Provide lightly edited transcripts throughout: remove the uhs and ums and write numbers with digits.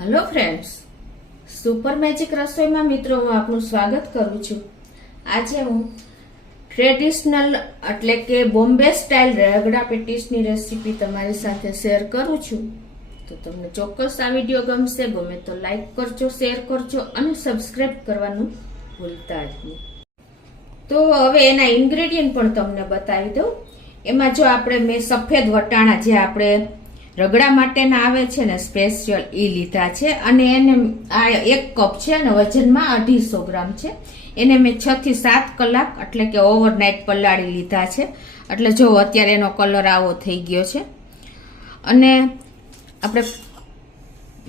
Hello friends, super magic રસોઈમાં મિત્રો હું આપનું સ્વાગત કરું છું। આજે હું ટ્રેડિશનલ એટલે કે બોમ્બે સ્ટાઇલ રગડા પેટીસની રેસીપી તમારી સાથે શેર કરું છું। તો તમને ચોક્કસ આ વિડીયો ગમશે, ગમે તો લાઈક કરજો, શેર કરજો અને સબસ્ક્રાઇબ કરવાનું ભૂલતા જ નહીં। તો હવે એના ઇન્ગ્રેડિયન્ટ પણ તમને બતાવી દઉં। એમાં જો મેં સફેદ વટાણા જે આપણે રગડા માટેના આવે છે ને સ્પેશિયલ એ લીધા છે અને એને આ 1 કપ છે અને વજનમાં 250 ગ્રામ છે। એને મેં 6 થી 7 કલાક એટલે કે ઓવરનાઇટ પલાળી લીધા છે। એટલે જો અત્યારે એનો કલર આવો થઈ ગયો છે। અને આપણે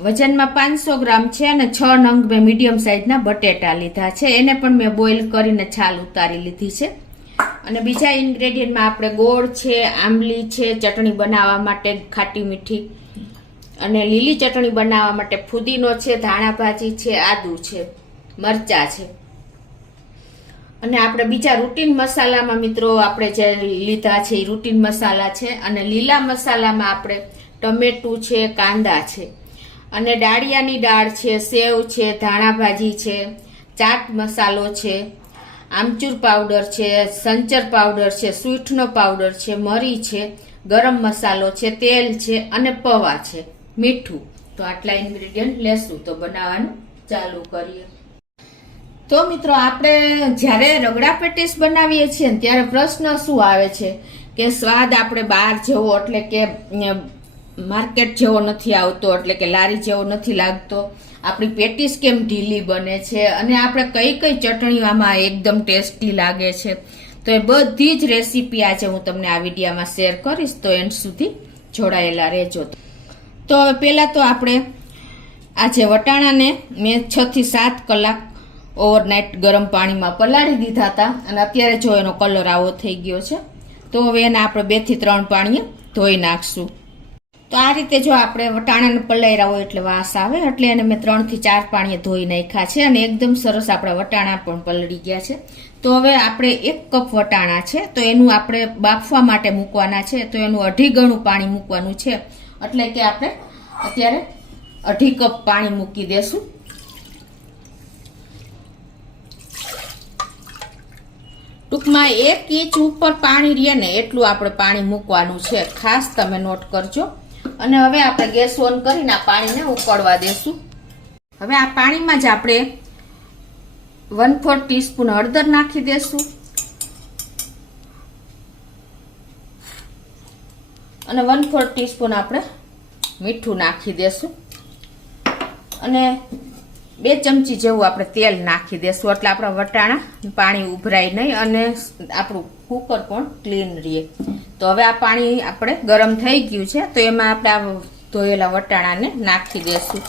વજનમાં 500 ગ્રામ છે અને 6 નંગ મેં મીડિયમ સાઇઝના બટેટા લીધા છે। એને પણ મેં બોઇલ કરીને છાલ ઉતારી લીધી છે। અને બીજા ઇન્ગ્રેડિયન્ટમાં આપણે ગોળ છે, આંબલી છે ચટણી બનાવવા માટે ખાટી મીઠી, અને લીલી ચટણી બનાવવા માટે ફુદીનો છે, ધાણા ભાજી છે, આદુ છે, મરચા છે। અને આપણે બીજા રૂટીન મસાલામાં મિત્રો આપણે જે લીધા છે એ રૂટીન મસાલા છે। અને લીલા મસાલામાં આપણે ટમેટું છે, કાંદા છે, અને ડાળિયાની દાળ છે, સેવ છે, ધાણા ભાજી છે, ચાટ મસાલો છે, આમચૂર પાવડર છે, સંચર પાવડર છે, સ્વીટનો પાવડર છે, મરી છે, ગરમ મસાલો છે, તેલ છે અને પૌવા છે, મીઠું। તો આટલા ઇન્ગ્રેડિયન્ટ લેશું તો બનાવવાનું ચાલુ કરીએ। તો મિત્રો આપણે જ્યારે રગડા પેટીસ બનાવીએ છીએ ત્યારે પ્રશ્ન શું આવે છે કે સ્વાદ આપણે બહાર જેવો એટલે કે માર્કેટ જેવો નથી આવતો, એટલે કે લારી જેવો નથી લાગતો, આપણી પેટીસ કેમ ઢીલી બને છે અને આપણે કઈ કઈ ચટણી આમાં એકદમ ટેસ્ટી લાગે છે। તો એ બધી જ રેસીપી આજે હું તમને આ વિડીયોમાં શેર કરીશ, તો એન્ડ સુધી જોડાયેલા રહેજો। તો હવે પહેલાં તો આપણે આ જે વટાણાને મેં 6 થી 7 કલાક ઓવરનાઇટ ગરમ પાણીમાં પલાળી દીધા હતા અને અત્યારે જો એનો કલર આવો થઈ ગયો છે। તો હવે એને આપણે 2 થી 3 પાણીએ ધોઈ નાખશું। તો આ રીતે જો આપણે વટાણાને પલાળ્યા હોય એટલે વાસ આવે, એટલે એને મેં 3 થી 4 પાણીએ ધોઈ નાખ્યા છે અને એકદમ સરસ આપણા વટાણા પણ પલળી ગયા છે। તો હવે આપણે 1 કપ વટાણા છે તો એનું આપણે બાફવા માટે મૂકવાના છે, તો એનું 2.5 ગણું પાણી મૂકવાનું છે। એટલે કે આપણે અત્યારે 2.5 કપ પાણી મૂકી દેશું। ટૂંકમાં 1 ઇંચ ઉપર પાણી રહે ને એટલું આપણે પાણી મૂકવાનું છે, ખાસ તમે નોટ કરજો। અને હવે આપણે ગેસ ઓન કરીને આ પાણીને ઉકળવા દેશું। હવે આ પાણીમાં જ આપણે 1/4 ટીસ્પૂન હળદર નાખી દેશું અને 1/4 ટીસ્પૂન આપણે મીઠું નાખી દેશું અને 2 ચમચી જેવું આપણે તેલ નાખી દેશું, એટલે આપણા વટાણા પાણી ઉભરાય નહીં અને આપણું કુકર પણ ક્લીન રહે। તો હવે આ પાણી આપણે ગરમ થઈ ગયું છે તો એમાં આપણે આ ધોયેલા વટાણાને નાખી દેશું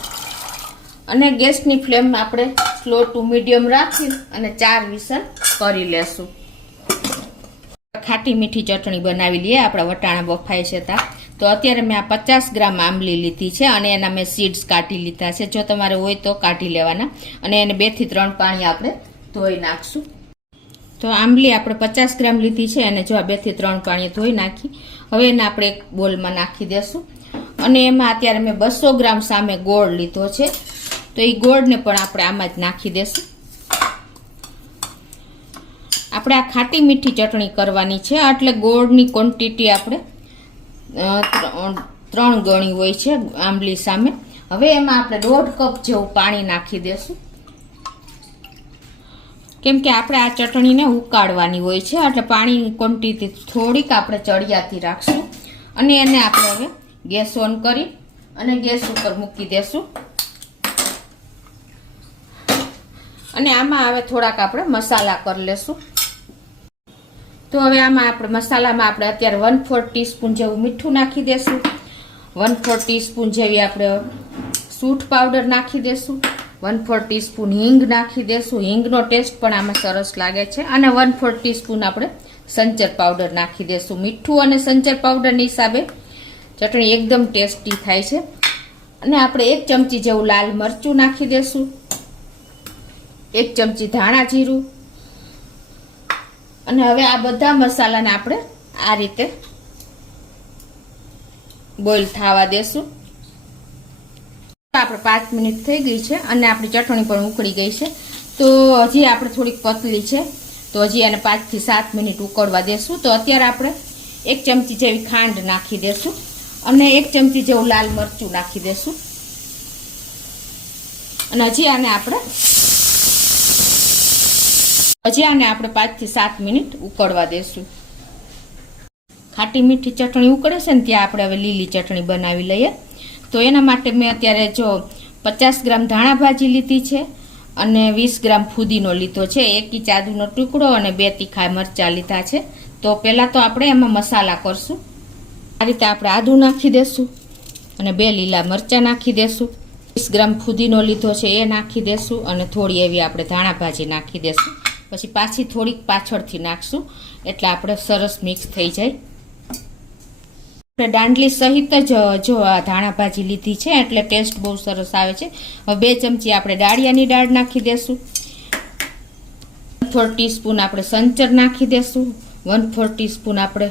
અને ગેસની ફ્લેમ આપણે સ્લો ટુ મીડિયમ રાખી અને 4 વિસલ કરી લેશું। ખાટી મીઠી ચટણી બનાવી લઈએ, આપણા વટાણા બફાય છે ત્યાં। તો અત્યારે મેં આ 50 ગ્રામ આંબલી લીધી છે અને એના મેં સીડ્સ કાઢી લીધા છે, જો તમારે હોય તો કાઢી લેવાના, અને એને 2 થી 3 પાણી આપણે ધોઈ નાખશું। તો આંબલી આપણે 50 ગ્રામ લીધી છે અને જો આ 2 થી 3 પાણી ધોઈ નાખી। હવે એને આપણે એક બોલમાં નાખી દેશું અને એમાં અત્યારે મેં 200 ગ્રામ સામે ગોળ લીધો છે, તો એ ગોળને પણ આપણે આમાં જ નાખી દેશું। આપણે આ ખાટી મીઠી ચટણી કરવાની છે એટલે ગોળની ક્વોન્ટિટી આપણે 3 ગણી હોય છે આંબલી સામે। હવે એમાં આપણે 1.5 કપ જેવું પાણી નાખી દેશું, કેમ કે આપણે આ ચટણીને ઉકાળવાની હોય છે એટલે પાણીની ક્વોન્ટિટી થોડીક આપણે ચડિયાતી રાખશું। અને એને આપણે હવે ગેસ ઓન કરી અને ગેસ ઉપર મૂકી દેશું અને આમાં હવે થોડાક આપણે મસાલા કરી લેશું। તો હવે આમાં આપણે મસાલામાં આપણે અત્યારે 1/4 ટીસ્પૂન જેવું મીઠું નાખી દેશું, 1/4 ટીસ્પૂન જેવી આપણે સૂંઠ પાવડર નાખી દેશું, 1/4 ટીસ્પૂન હિંગ નાખી દેશું, હિંગનો ટેસ્ટ પણ આમાં સરસ લાગે છે, અને 1/4 ટીસ્પૂન આપણે સંચર પાવડર નાખી દેશું। મીઠું અને સંચર પાવડરની હિસાબે ચટણી એકદમ ટેસ્ટી થાય છે। અને આપણે 1 ચમચી જેવું લાલ મરચું નાખી દેશું, 1 ચમચી ધાણા જીરું, અને હવે આ બધા મસાલાને આપણે આ રીતે બોઇલ થવા દેશું। આપણે 5 મિનિટ થઈ ગઈ છે અને આપણી ચટણી પણ ઉકળી ગઈ છે. તો હજી આપણે થોડીક પતલી છે, તો હજી એને 5 થી 7 મિનિટ ઉકળવા દેશું. તો અત્યારે આપણે 1 ચમચી જેવી ખાંડ નાખી દેશું અને 1 ચમચી જેવું લાલ મરચું નાખી દેશું. અને હજી આને આપણે 5 થી 7 મિનિટ ઉકળવા દેશું. ખાટી મીઠી ચટણી ઉકળે છે ને ત્યાં આપણે હવે લીલી ચટણી બનાવી લઈએ. તો એના માટે મેં અત્યારે જો 50 ગ્રામ ધાણા ભાજી લીધી છે અને 20 ગ્રામ ફુદીનો લીધો છે, 1 ઇંચ આદુનો ટુકડો અને 2 તીખા મરચાં લીધા છે. તો પહેલાં તો આપણે એમાં મસાલા કરશું. આ રીતે આપણે આદુ નાખી દેશું અને 2 લીલા મરચાં નાખી દેશું. 20 ગ્રામ ફુદીનો લીધો છે એ નાખી દેશું અને થોડી એવી આપણે ધાણા ભાજી નાખી દેશું. પછી પાછી થોડીક પાછળથી નાખશું એટલે આપણે સરસ મિક્સ થઈ જાય. આપણે દાંડલી સહિત જ જો આ ધાણા ભાજી લીધી છે એટલે ટેસ્ટ બહુ સરસ આવે છે. હવે 2 ચમચી આપણે ડાળિયાની દાળ નાખી દેશું. 1/4 ટીસ્પૂન આપણે સંચર નાખી દેશું. 1/4 ટીસ્પૂન આપણે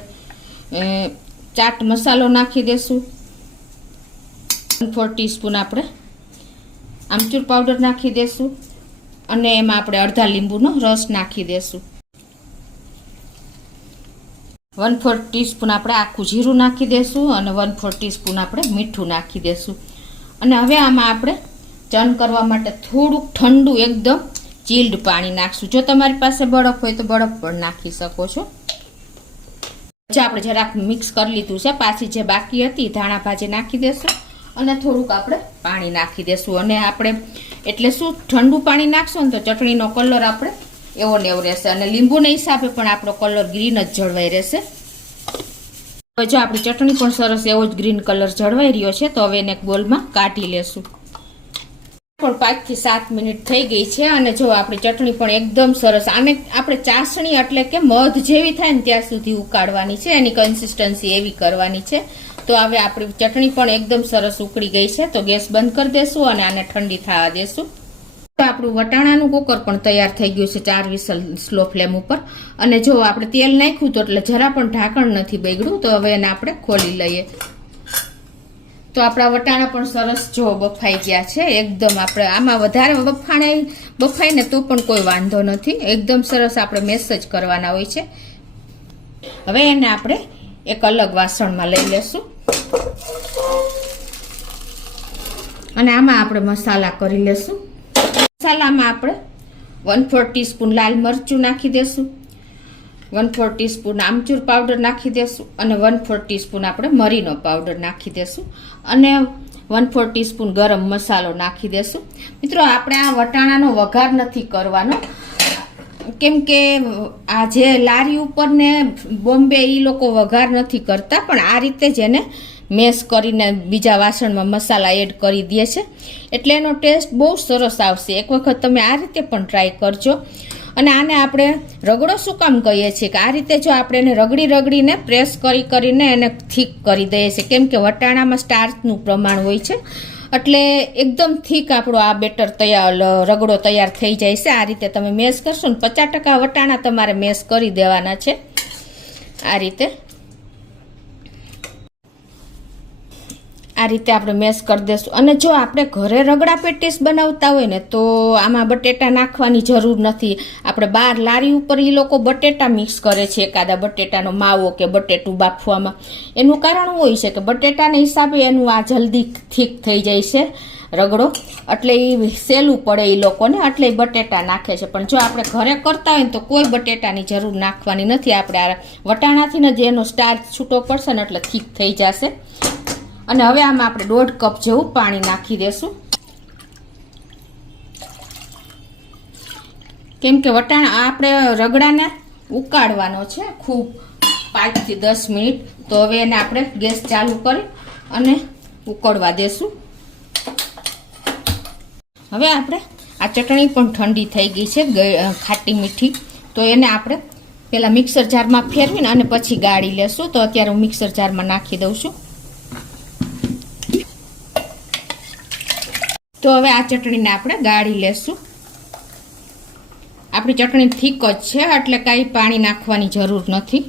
ચાટ મસાલો નાખી દેશું. 1/4 ટીસ્પૂન આપણે આમચૂર પાવડર નાખી દેશું અને એમાં આપણે અડધા લીંબુનો રસ નાખી દેશું. 1/4 ટીસ્પૂન આપણે આખું જીરું નાખી દેશું અને 1/4 ટીસ્પૂન આપણે મીઠું નાખી દેશું. અને હવે આમાં આપણે ચન કરવા માટે થોડુંક ઠંડુ એકદમ ચીલ્ડ પાણી નાખશું. જો તમારી પાસે બરફ હોય તો બરફ પણ નાખી શકો છો. આપણે જરાક મિક્સ કરી લીધું છે. પાછી જે બાકી હતી ધાણા ભાજી નાખી દેશું અને થોડુંક આપણે પાણી નાખી દેશું. અને આપણે એટલે શું ઠંડુ પાણી નાખશું ને તો ચટણીનો કલર આપણે એવો ને એવો રહેશે અને લીંબુના હિસાબે પણ આપણો કલર ગ્રીન જ જળવાઈ રહેશે. હવે જો આપણી ચટણી પણ સરસ એવો જ ગ્રીન કલર જળવાઈ રહ્યો છે. તો હવે એને એક બોલમાં કાઢી લેશું. પણ 5 થી 7 મિનિટ થઈ ગઈ છે અને જો આપણી ચટણી પણ એકદમ સરસ, આને આપણે ચાસણી એટલે કે મધ જેવી થાય ને ત્યાં સુધી ઉકાળવાની છે, એની કન્સિસ્ટન્સી એવી કરવાની છે. તો હવે આપણી ચટણી પણ એકદમ સરસ ઉકળી ગઈ છે. તો ગેસ બંધ કરી દેશું અને આને ઠંડી થવા દેશું. તો આપણું વટાણાનું કુકર પણ તૈયાર થઈ ગયું છે 4 વિસલ સ્લો ફ્લેમ ઉપર. અને જો આપણે તેલ નાખ્યું તો એટલે જરા પણ ઢાંકણ નથી બગડ્યું. તો હવે એને આપણે ખોલી લઈએ. તો આપણા વટાણા પણ સરસ જો બફાઈ ગયા છે એકદમ. આપણે આમાં વધારે બફાય ને તો પણ કોઈ વાંધો નથી. એકદમ સરસ આપણે મેશ જ કરવાના હોય છે. હવે એને આપણે એક અલગ વાસણમાં લઈ લેશું અને આમાં આપણે મસાલા કરી લેશું. મસાલામાં આપણે 1/4 ટીસ્પૂન લાલ મરચું નાખી દેશું, 1/4 ટીસ્પૂન આમચૂર પાવડર નાખી દેશું અને 1/4 ટીસ્પૂન આપણે મરીનો પાવડર નાખી દેશું અને 1/4 ટીસ્પૂન ગરમ મસાલો નાખી દેશું. મિત્રો આપણે આ વટાણાનો વઘાર નથી કરવાનો, કેમ કે આ જે લારી ઉપર ને બોમ્બે એ લોકો વઘાર નથી કરતા, પણ આ રીતે જ એને મેશ કરીને બીજા વાસણમાં મસાલા એડ કરી દે છે એટલે એનો ટેસ્ટ બહુ સરસ આવશે. એક વખત તમે આ રીતે પણ ટ્રાય કરજો. અને આને આપણે રગડો શું કામ કહીએ છીએ કે આ રીતે જો આપણે એને રગડીને પ્રેસ કરીને એને થીક કરી દઈએ છીએ, કેમ કે વટાણામાં સ્ટાર્ચનું પ્રમાણ હોય છે એટલે એકદમ થીક આપણો આ બેટર રગડો તૈયાર થઈ જાય છે. આ રીતે તમે મેશ કરશો ને 50% વટાણા તમારે મેશ કરી દેવાના છે. આ રીતે આપણે મેશ કરી દઈશું. અને જો આપણે ઘરે રગડા પેટીસ બનાવતા હોય ને તો આમાં બટેટા નાખવાની જરૂર નથી. આપણે બહાર લારી ઉપર એ લોકો બટેટા મિક્સ કરે છે, એકાદા બટેટાનો માવો કે બટેટું બાફવામાં. એનું કારણ હોય છે કે બટેટાના હિસાબે એનું આ જલ્દી થીક થઈ જાય છે રગડો, એટલે એ સહેલું પડે એ લોકોને, એટલે એ બટેટા નાખે છે. પણ જો આપણે ઘરે કરતા હોય ને તો કોઈ બટેટાની જરૂર નાખવાની નથી. આપણે આ વટાણાથી જ એનો સ્ટાર્ચ છૂટો પડશે ને એટલે થીક થઈ જશે. અને હવે આમાં આપણે 1.5 કપ જેવું પાણી નાખી દેશું, કેમ કે વટાણા આપણે રગડાને ઉકાળવાનો છે ખૂબ 5 થી 10 મિનિટ. તો હવે એને આપણે ગેસ ચાલુ કરી અને ઉકળવા દેશું. હવે આપણે આ ચટણી પણ ઠંડી થઈ ગઈ છે ખાટી મીઠી. તો એને આપણે પહેલાં મિક્સર જારમાં ફેરવીને અને પછી ગાળી લેશું. તો અત્યારે હું મિક્સર જારમાં નાખી દઉં છું. તો હવે આ ચટણીને આપણે ગાળી લેશું. આપણી ચટણી થીક જ છે એટલે કાંઈ પાણી નાખવાની જરૂર નથી.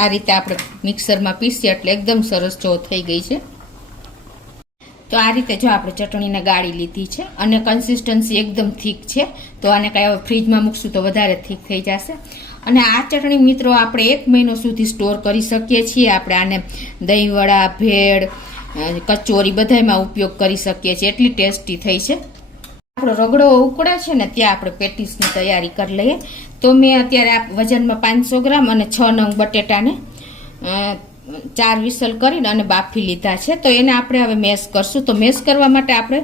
આ રીતે આપણે મિક્સરમાં પીસીએ એટલે એકદમ સરસ જો થઈ ગઈ છે. તો આ રીતે જો આપણે ચટણીને ગાળી લીધી છે અને કન્સિસ્ટન્સી એકદમ થીક છે. તો આને કાંઈ ફ્રીજમાં મૂકશું તો વધારે થીક થઈ જશે. અને આ ચટણી મિત્રો આપણે 1 મહિનો સુધી સ્ટોર કરી શકીએ છીએ. આપણે આને દહીંવડા, ભેળ, કચોરી બધામાં ઉપયોગ કરી શકીએ છીએ. એટલી ટેસ્ટી થઈ છે. આપણો રગડો ઉકળે છે ને ત્યાં આપણે પેટીસની તૈયારી કરી લઈએ. તો મેં અત્યારે આ વજનમાં 500 ગ્રામ અને 6 નંગ બટેટાને 4 વિસલ કરીને અને બાફી લીધા છે. તો એને આપણે હવે મેશ કરશું. તો મેશ કરવા માટે આપણે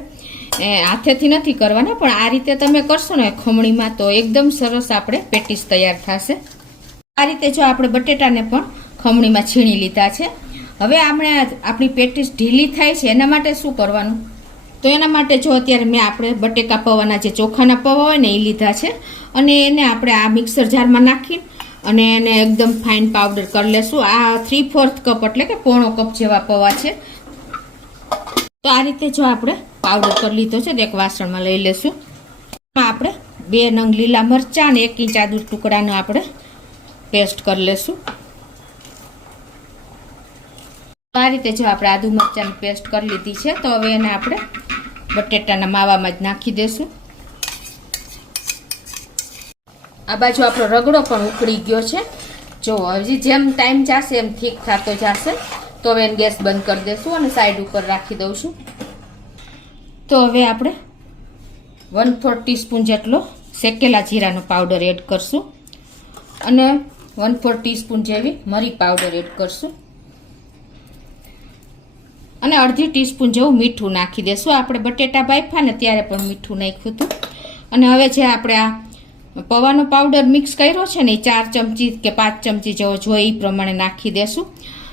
હાથેથી નથી કરવાના, પણ આ રીતે તમે કરશો ને ખમણીમાં તો એકદમ સરસ આપણે પેટીસ તૈયાર થશે. આ રીતે જો આપણે બટેટાને પણ ખમણીમાં છીણી લીધા છે. હવે આપણી પેટીસ ઢીલી થાય છે એના માટે શું કરવાનું? તો એના માટે જો અત્યારે મેં આપણે બટેકા પૌવાના જે ચોખાના પૌવા હોય ને એ લીધા છે અને એને આપણે આ મિક્સર જારમાં નાખી અને એને એકદમ ફાઇન પાવડર કરી લેશું. આ 3/4 કપ એટલે કે પોણો કપ જેવા પૌવા છે. તો આ રીતે જો આપણે પાવડર કરી લીધો છે તો એક વાસણમાં લઈ લેશું. આપણે 2 નંગ લીલા મરચાં અને 1 ઇંચ આદુ ટુકડાનો આપણે પેસ્ટ કરી લેશું. આ રીતે જો આપણે આદુ મરચાંની પેસ્ટ કરી લીધી છે તો હવે એને આપણે બટેટાના માવામાં જ નાખી દેશું. આ બાજુ આપણો રગડો પણ ઉકળી ગયો છે. જો હજી જેમ ટાઈમ જશે એમ ઠીક થતો જશે. તો હવે એને ગેસ બંધ કરી દેશું અને સાઈડ ઉપર રાખી દઉં છું. તો હવે આપણે 1/4 ટીસ્પૂન જેટલો શેકેલા જીરાનો પાવડર એડ કરશું અને 1/4 ટીસ્પૂન જેવી મરી પાવડર એડ કરશું અને અડધી ટીસ્પૂન જેવું મીઠું નાખી દેશું. આપણે બટેટા બાફ્યા ને ત્યારે પણ મીઠું નાખ્યું હતું. અને હવે જે આપણે આ પૌવાનો પાવડર મિક્સ કર્યો છે ને એ 4 ચમચી કે 5 ચમચી જેવો જોઈએ એ પ્રમાણે નાખી દેશું.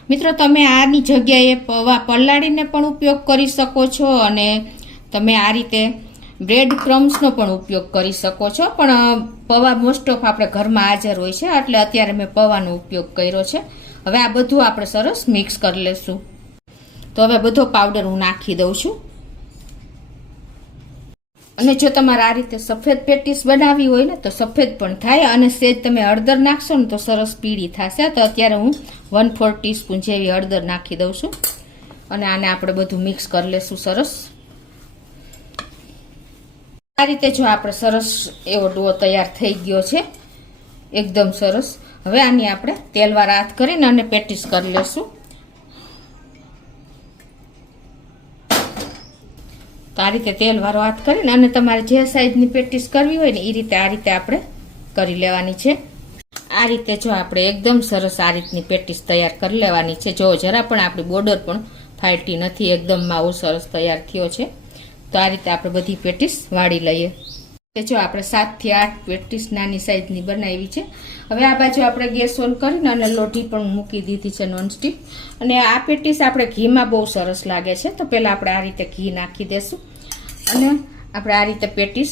મિત્રો તમે આની જગ્યાએ પૌવા પલાળીને પણ ઉપયોગ કરી શકો છો અને તમે આ રીતે બ્રેડ ક્રમ્સનો પણ ઉપયોગ કરી શકો છો. પણ પૌવા મોસ્ટ ઓફ આપણે ઘરમાં હાજર હોય છે એટલે અત્યારે મેં પૌવાનો ઉપયોગ કર્યો છે. હવે આ બધું આપણે સરસ મિક્સ કરી લેશું. તો હવે બધો પાવડર હું નાખી દઉં છું. અને જો તમારે આ રીતે સફેદ પેટીસ બનાવવી હોય ને તો સફેદ પણ થાય અને સેજ તમે હળદર નાખશો ને તો સરસ પીળી થશે. તો અત્યારે હું 1/4 ટીસ્પૂન જેવી હળદર નાખી દઉં છું અને આને આપણે બધું મિક્સ કરી લેશું સરસ. આ રીતે જો આપણે સરસ એવો ડો તૈયાર થઈ ગયો છે એકદમ સરસ. હવે આની આપણે તેલવાળા હાથ કરીને અને પેટીસ કરી લેશું. તો આ રીતે તેલવાળો હાથ કરીને અને તમારે જે સાઈઝની પેટીસ કરવી હોય ને એ રીતે આ રીતે આપણે કરી લેવાની છે. આ રીતે જો આપણે એકદમ સરસ આ રીતની પેટીસ તૈયાર કરી લેવાની છે. જો જરા પણ આપણી બોર્ડર પણ ફાટી નથી, એકદમ માવો સરસ તૈયાર થયો છે. તો આ રીતે આપણે બધી પેટીસ વાળી લઈએ. જો આપણે 7 થી 8 પેટીસ નાની સાઈઝની બનાવી છે. હવે આ બાજુ આપણે ગેસ ઓન કરીને અને લોઢી પણ મૂકી દીધી છે નોનસ્ટિક. અને આ પેટીસ આપણે ઘીમાં બહુ સરસ લાગે છે. તો પહેલાં આપણે આ રીતે ઘી નાખી દેશું અને આપણે આ રીતે પેટીસ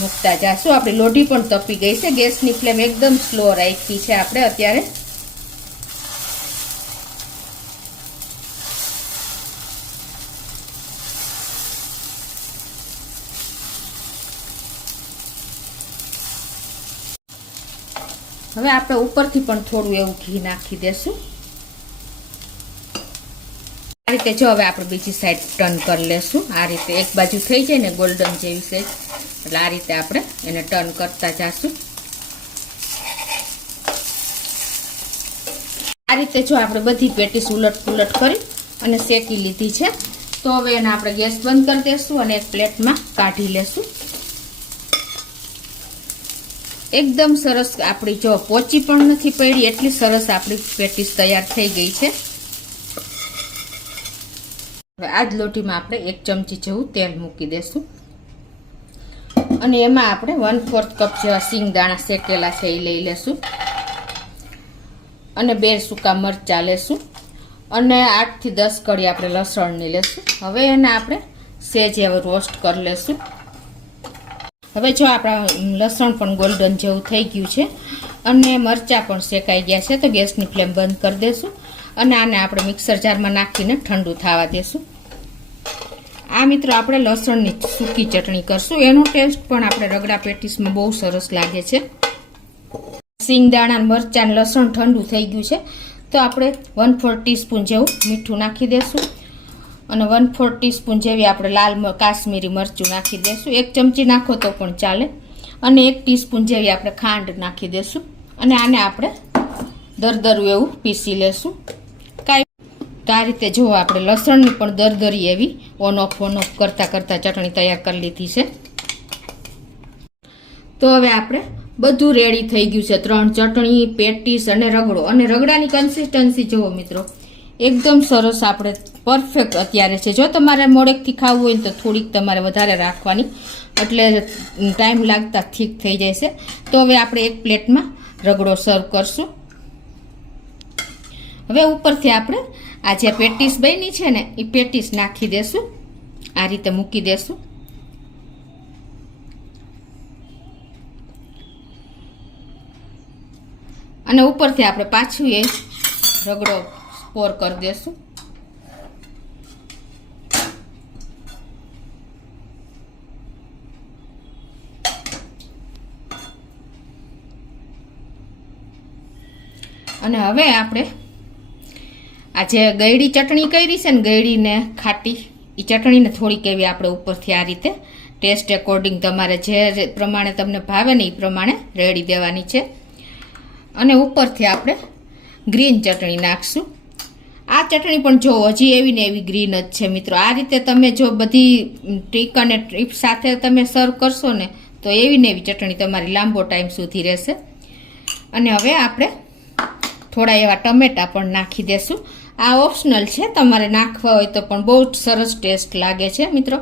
મૂકતા જઈશું. આપણી લોઢી પણ તપી ગઈ છે. ગેસની ફ્લેમ એકદમ સ્લો રાખી છે આપણે અત્યારે. હવે આપણે ઉપરથી પણ થોડું એવું ઘી નાખી દેશું. આ રીતે જો હવે આપણે બીજી સાઈડ ટર્ન કરી લેશું. આ રીતે એક બાજુ થઈ જાય ને ગોલ્ડન જેવી સાઈડ એટલે આ રીતે આપણે એને ટર્ન કરતા જઈશું. આ રીતે જો આપણે બધી પેટીસ ઉલટ પુલટ કરી અને શેકી લીધી છે. તો હવે એને આપણે ગેસ બંધ કરી દેશું અને એક પ્લેટમાં કાઢી લેશું. એકદમ સરસ આપણી જો પોચી પણ નથી પડી એટલી સરસ આપણી પેટીસ તૈયાર થઈ ગઈ છે. હવે આ જ લોટીમાં આપણે 1 ચમચી જેવું તેલ મૂકી દેશું અને એમાં આપણે 1/4 કપ જેવા સિંગદાણા શેકેલા છે એ લઈ લેશું અને 2 સૂકા મરચાં લેશું અને 8 થી 10 કળી આપણે લસણની લેશું. હવે એને આપણે સેજ એવું રોસ્ટ કરી લેશું. હવે જો આપણા લસણ પણ ગોલ્ડન જેવું થઈ ગયું છે અને મરચાં પણ શેકાઈ ગયા છે. તો ગેસની ફ્લેમ બંધ કરી દેશું અને આને આપણે મિક્સર જારમાં નાખીને ઠંડુ થવા દેશું. આ મિત્રો આપણે લસણની સૂકી ચટણી કરશું. એનો ટેસ્ટ પણ આપણે રગડા પેટીસમાં બહુ સરસ લાગે છે. સિંગદાણા, મરચાં, લસણ ઠંડુ થઈ ગયું છે તો આપણે 1/4 ટીસ્પૂન જેવું મીઠું નાખી દેશું અને 1/4 ટીસ્પૂન જેવી આપણે લાલ કાશ્મીરી મરચું નાખી દઈશું. 1 ચમચી નાખો તો પણ ચાલે. અને 1 ટીસ્પૂન જેવી આપણે ખાંડ નાખી દઈશું. અને આને આપણે દરદરું એવું પીસી લેશું. તો આ રીતે જો આપણે લસણની પણ દરદરી એવી ઓન ઓફ કરતાં ચટણી તૈયાર કરી લીધી છે. તો હવે આપણે બધું રેડી થઈ ગયું છે. 3 ચટણી, પેટીસ અને રગડો. અને રગડાની કન્સિસ્ટન્સી જુઓ મિત્રો, એકદમ સરસ આપણે પરફેક્ટ અત્યારે છે. જો તમારે મોડેકથી ખાવું હોય તો થોડીક તમારે વધારે રાખવાની, એટલે ટાઈમ લાગતા ઠીક થઈ જાય છે. તો હવે આપણે એક પ્લેટમાં રગડો સર્વ કરશું. હવે ઉપરથી આપણે આ જે પેટીસ બની છે ને એ પેટીસ નાખી દેશું. આ રીતે મૂકી દેશું. અને ઉપરથી આપણે પાછું એ રગડો પોર કરી દેશું. અને હવે આપણે આ જે ગળ્યું ચટણી કરી છે ને, ગળ્યું ને ખાટી, એ ચટણીને થોડીક એવી આપણે ઉપરથી આ રીતે ટેસ્ટ એકોર્ડિંગ તમારે જે પ્રમાણે તમને ભાવે ને એ પ્રમાણે રેડી દેવાની છે. અને ઉપરથી આપણે ગ્રીન ચટણી નાખશું. આ ચટણી પણ જો હજી એવી ને એવી ગ્રીન જ છે મિત્રો. આ રીતે તમે જો બધી ટ્રીક અને ટ્રીપ સાથે તમે સર્વ કરશો ને તો એવી ને એવી ચટણી તમારી લાંબો ટાઈમ સુધી રહેશે. અને હવે આપણે થોડા એવા ટમેટા પણ નાખી દેશું. આ ઓપ્શનલ છે, તમારે નાખવા હોય તો પણ બહુ જ સરસ ટેસ્ટ લાગે છે મિત્રો.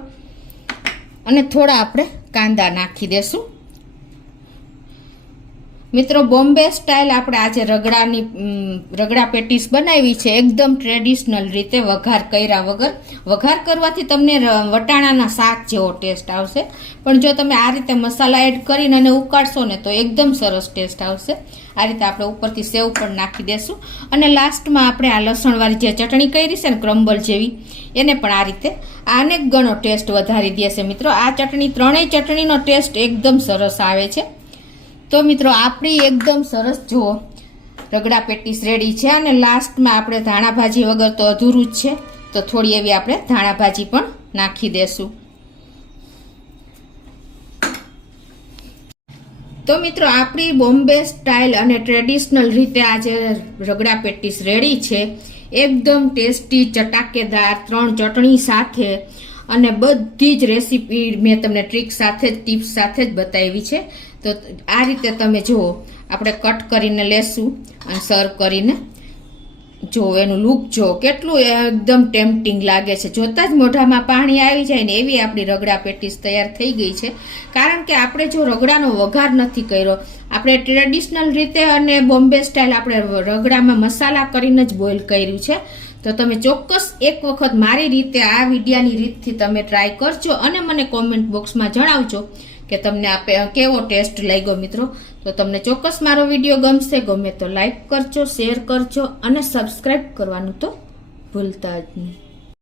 અને થોડા આપણે કાંદા નાખી દેશું. મિત્રો બોમ્બે સ્ટાઇલ આપણે આજે રગડા પેટીસ બનાવી છે એકદમ ટ્રેડિશનલ રીતે, વઘાર કર્યા વગર. વઘાર કરવાથી તમને વટાણાના શાક જેવો ટેસ્ટ આવશે, પણ જો તમે આ રીતે મસાલા એડ કરીને અને ઉકાળશો ને તો એકદમ સરસ ટેસ્ટ આવશે. આ રીતે આપણે ઉપરથી સેવ પણ નાખી દેશું. અને લાસ્ટમાં આપણે આ લસણવાળી જે ચટણી કરી છે ને ક્રમ્બલ જેવી, એને પણ આ રીતે અનેક ગણો ટેસ્ટ વધારી દેશે મિત્રો. આ ચટણી, ત્રણેય ચટણીનો ટેસ્ટ એકદમ સરસ આવે છે. તો મિત્રો આપણી એકદમ સરસ જુઓ રગડા પેટીસ રેડી છે. અને લાસ્ટમાં આપણે ધાણા ભાજી વગર તો અધૂરું જ છે, તો થોડી એવી આપણે ધાણા ભાજી પણ નાખી દેશું. તો મિત્રો આપણી બોમ્બે સ્ટાઇલ અને ટ્રેડિશનલ રીતે આજે રગડા પેટીસ રેડી છે, એકદમ ટેસ્ટી, ચટાકેદાર, 3 ચટણી સાથે. અને બધી જ રેસીપી મેં તમને ટ્રીક સાથે જ, ટિપ્સ સાથે જ બતાવી છે. તો આ રીતે તમે જુઓ, આપણે કટ કરીને લેશું અને સર્વ કરીને જો એનું લુક જો કેટલું એકદમ ટેમ્પટિંગ લાગે છે. જોતાં જ મોઢામાં પાણી આવી જાય ને એવી આપણી રગડા પેટીસ તૈયાર થઈ ગઈ છે. કારણ કે આપણે જો રગડાનો વઘાર નથી કર્યો, આપણે ટ્રેડિશનલ રીતે અને બોમ્બે સ્ટાઇલ આપણે રગડામાં મસાલા કરીને જ બોઇલ કર્યું છે. તો તમે ચોક્કસ એક વખત મારી રીતે આ વિડીયાની રીતથી તમે ટ્રાય કરજો અને મને કોમેન્ટ બોક્સમાં જણાવજો કે તમને આ કેવો ટેસ્ટ લાગ્યો મિત્રો. તો તમને ચોક્કસ મારો વિડીયો ગમશે. ગમે તો લાઈક કરજો, શેર કરજો અને સબસ્ક્રાઈબ કરવાનું તો ભૂલતા જ નહીં.